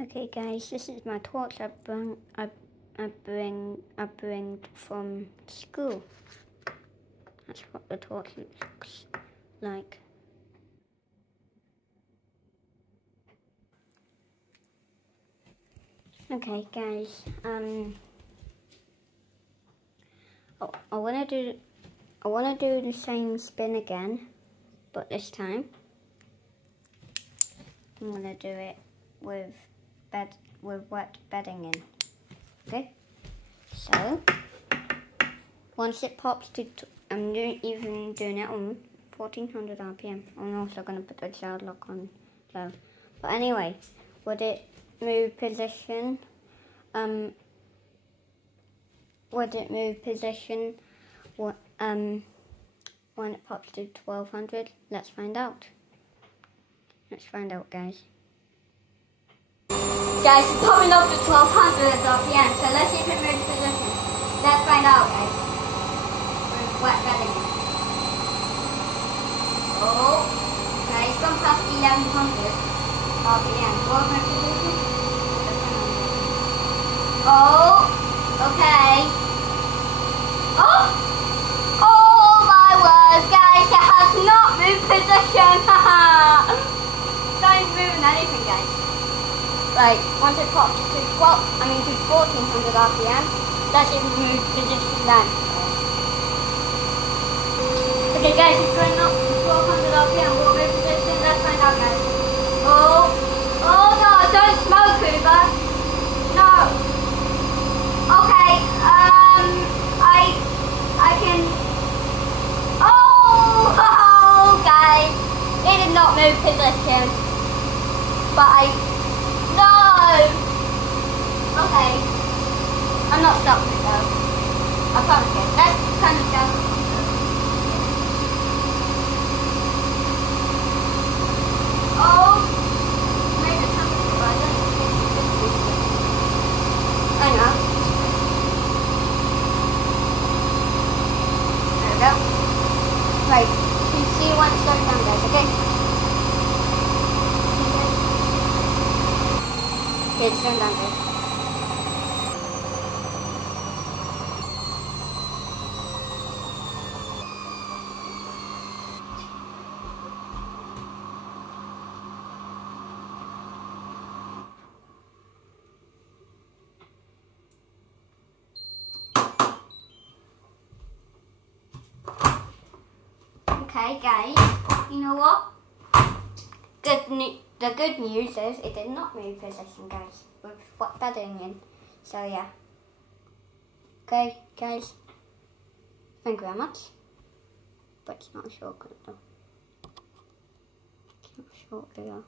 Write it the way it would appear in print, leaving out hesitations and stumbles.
Okay guys, this is my torch I bring from school. That's what the torch looks like. Okay guys, I wanna do the same spin again, but this time I'm gonna do it with wet bedding in. Okay, so once it pops to, I'm even doing it on 1400 RPM. I'm also gonna put the child lock on low. But anyway, would it move position? Would it move position? When it pops to 1200? Let's find out. Let's find out, guys. Guys, it's popping up to 1200 RPM, so let's see if it moves position. Let's find out, guys. With wet bedding. Oh, okay, it's gone past 1100 RPM. What my position? Oh, okay. Oh! Oh my word, guys, it has not moved position. It's not even moving anything, guys. Right, once it pops to 1400 RPM, let's even move position then. Okay guys, it's going up to 1200 RPM, we'll move position, let's find out guys. Oh no, don't smoke, Hoover. No. Okay, I can, oh guys, it did not move position, but no! Okay. I'm not stopping it though. I promise you. Let's kind of go. Oh! Maybe it's something but I don't think I know. There we go. Right. You can see when it's going down, guys, okay? It's going down there. Okay guys, you know what? The good news is it did not move position, guys, with wet bedding in. So yeah. Okay, guys. Thank you very much. But it's not a shortcut though. It's not a shortcut.